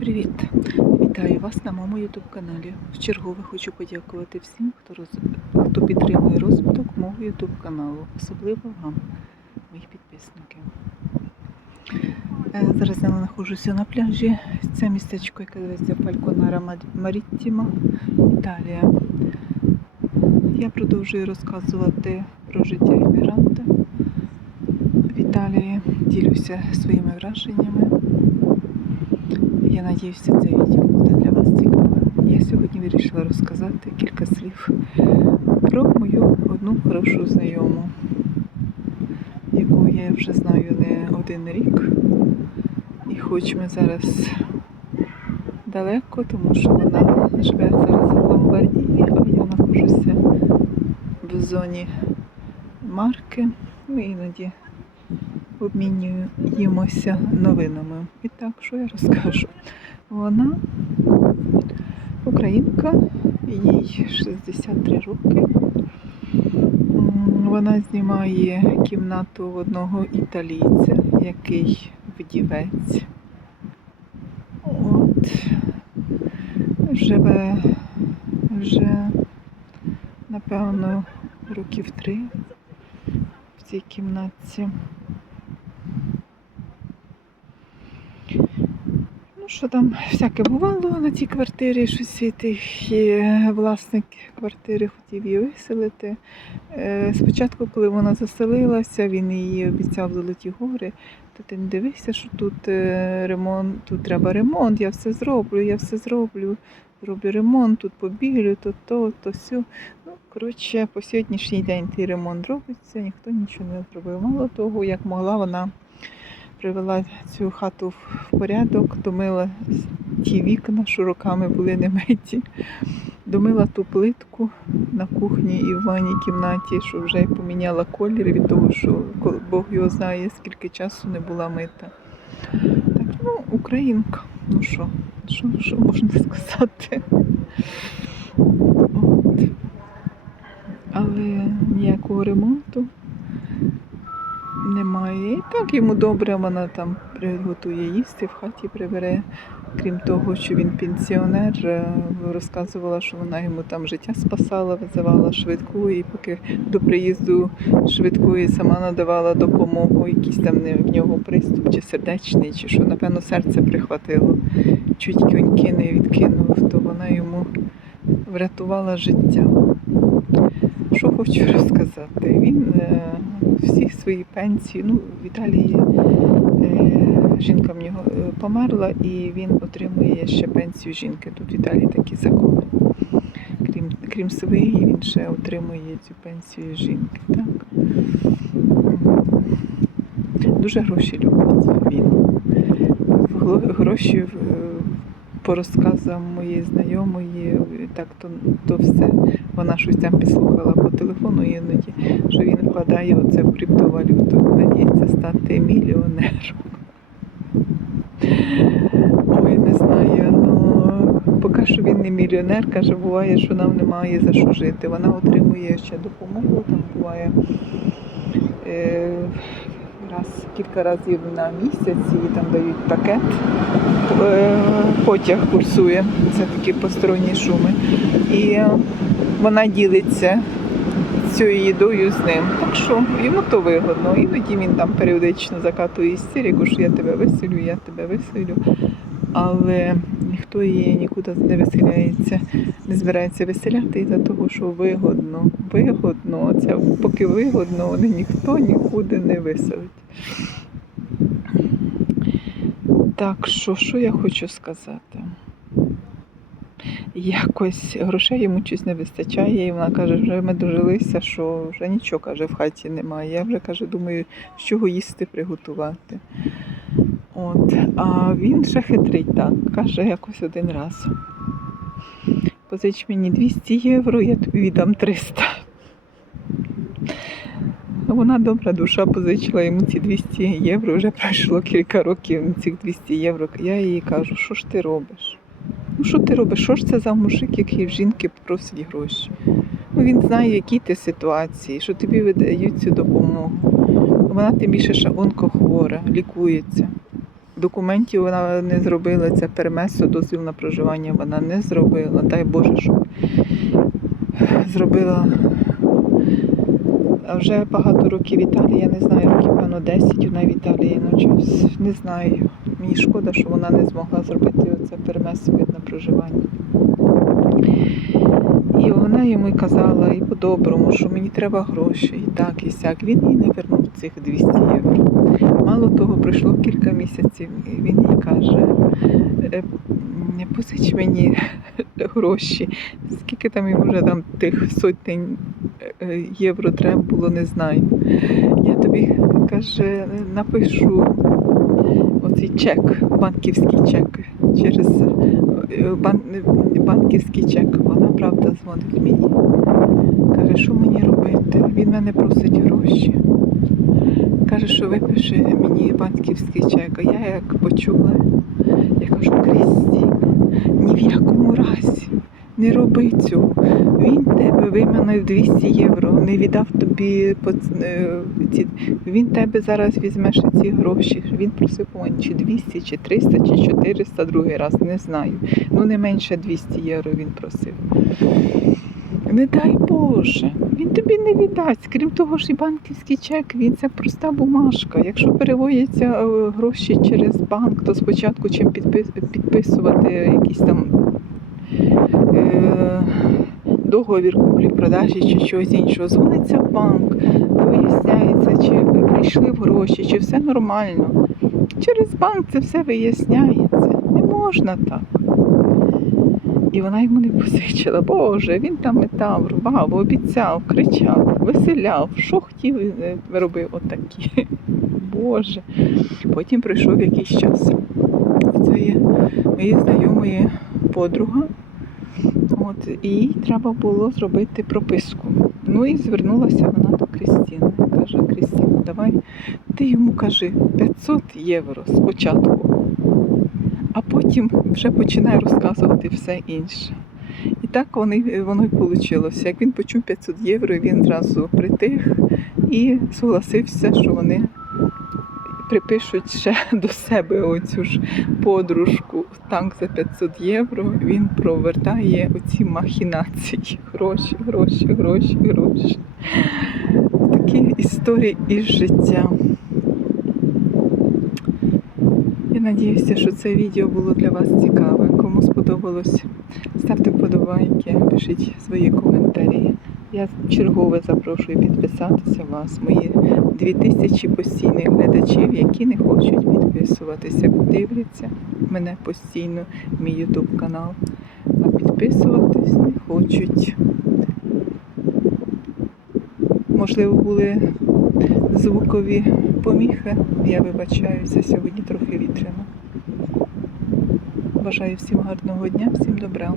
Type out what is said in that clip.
Привіт! Вітаю вас на моєму YouTube каналі. Вчергове хочу подякувати всім, хто роз... хто підтримує розвиток мого YouTube каналу, особливо вам, моїх підписників. Е, Зараз я знаходжуся на пляжі. Це містечко, яке зветься Фальконара Маріттіма, Італія. Я продовжую розказувати про життя іммігранта в Італії. Ділюся своїми враженнями. Я надіюся, це відео буде для вас цікаве. Я сьогодні вирішила розказати кілька слів про мою одну хорошу знайому, яку я вже знаю не один рік. І хоч ми зараз далеко, тому що вона живе зараз в Ломбардії, а я знаходжуся в зоні марки. Ми іноді обмінюємося новинами. І так, що я розкажу? Вона українка, їй 63 роки. Вона знімає кімнату одного італійця, який вдівець. От живе вже, напевно, років три в цій кімнатці. Ну, що там всяке бувало на цій квартирі, щось світить. І власник квартири хотів її виселити. Е, Спочатку, коли вона заселилася, він їй обіцяв золоті гори. То ти не дивися, що тут е, ремонт, тут треба ремонт, я все зроблю, я все зроблю. Роблю ремонт, тут побілю, то то, то сю. Ну, коротше, по сьогоднішній день цей ремонт робиться, ніхто нічого не зробив. Мало того, як могла вона привела цю хату в порядок, домила ті вікна, що роками були не миті, домила ту плитку на кухні і в ванній кімнаті, що вже поміняла колір від того, що Бог його знає, скільки часу не була мита. Так, ну, українка. Ну що, що, що можна сказати? От. Але ніякого ремонту І так йому добре, вона там приготує їсти, в хаті прибере. Крім того, що він пенсіонер, е, розказувала, що вона йому там життя спасала, визивала швидку, і поки до приїзду швидкої сама надавала допомогу, якийсь там в нього приступ, чи сердечний, чи що, напевно, серце прихватило. Чуть коньки не відкинув, то вона йому врятувала життя. Хочу розказати? Він е, всі свої пенсії, ну, в Італії е, жінка в нього е, померла, і він отримує ще пенсію жінки. Тут в Італії такі закони. Крім, крім своєї, він ще отримує цю пенсію жінки. Так? Дуже гроші любить він. Гроші по розказам моєї знайомої, так то, то все. Вона щось там підслухала по телефону іноді, що він вкладає оце в криптовалюту, надіється стати мільйонером. Ой, не знаю, ну поки що він не мільйонер, каже, буває, що нам немає за що жити. Вона отримує ще допомогу, там буває раз, кілька разів на місяць, і там дають пакет. Е, потяг курсує, це такі посторонні шуми. І вона ділиться цією їдою з ним. Так що йому то вигодно. Іноді він там періодично закатує істерику, що я тебе виселю, я тебе виселю. Але ніхто її нікуди не виселяється, не збирається виселяти із-за того, що вигодно. Вигодно, це поки вигодно, вони ніхто нікуди не виселить. Так що, що я хочу сказати? Якось грошей йому щось не вистачає, і вона каже, вже ми дожилися, що вже нічого каже, в хаті немає. Я вже каже, думаю, з чого їсти приготувати. От. А він ще хитрить так, каже якось один раз. Позич мені 200 євро, я тобі віддам 300. Ну, Вона добра душа позичила йому ці 200 євро. Вже пройшло кілька років цих 200 євро. Я їй кажу, що ж ти робиш? Ну що ти робиш? Що ж це за мужик, який в жінки просить гроші? Ну він знає, які ти ситуації, що тобі видають цю допомогу. Вона тим більше ще онкохвора, лікується. Документів вона не зробила, це пермесо, дозвіл на проживання вона не зробила. Дай Боже, щоб зробила. А вже багато років в Італії, я не знаю, років, певно, 10 вона в Італії навчався. Не знаю. Мені шкода, що вона не змогла зробити оце перемесо вид на проживання. Вона йому казала і по-доброму, що мені треба гроші, і так, і сяк. Він їй не вернув цих 200 євро. Мало того, пройшло кілька місяців, і він їй каже, «Е, позич мені гроші. Скільки там йому вже там тих сотень е, євро треба було, не знаю. Я тобі каже, напишу оцей чек, банківський чек через е, бан, банківський чек. Вона правда дзвонить мені. Каже, що мені робити? Він мене просить гроші. Каже, що випише мені банківський чек. А я як почула, я кажу, Крістін, ні в якому разі не роби цього. Він тебе виманив 200 євро, не віддав тобі е, ці. Він тебе зараз візьме ще ці гроші. Він просив чи 200, чи 300, чи 400 другий раз, не знаю. Ну не менше 200 євро він просив. Не дай Боже, він тобі не віддасть. Крім того ж, і банківський чек, він це проста бумажка. Якщо переводяться е, гроші через банк, то спочатку чим підпис- підписувати якісь там е, договір куплі-продажі чи чогось іншого. Дзвониться в банк, виясняється, чи прийшли в гроші, чи все нормально. Через банк це все виясняється. Не можна так. І вона йому не позичила. Боже, він там метав, рвав, обіцяв, кричав, веселяв, що хотів е, робив отакі. Боже. Потім пройшов якийсь час. Цієї моєї знайомої подруга. От, і їй треба було зробити прописку. Ну і звернулася вона до Крістіни. Каже, Крістіна, давай ти йому кажи 500 євро спочатку, а потім вже починай розказувати все інше. І так вони, воно й вийшло. Як він почув 500 євро, він зразу притих і согласився, що вони припишуть ще до себе оцю ж подружку танк за 500 євро. Він провертає оці махінації. Гроші, гроші, гроші, гроші. Такі історії із життя. Я надіюся, що це відео було для вас цікаве. Кому сподобалось, ставте вподобайки, пишіть свої коментарі. Я чергове запрошую підписатися вас, мої 2000 постійних глядачів, які не хочуть підписуватися, дивляться мене постійно, мій YouTube канал. А підписуватись не хочуть. Можливо, були звукові поміхи. Я вибачаюся, сьогодні трохи вітряно. Бажаю всім гарного дня, всім добра.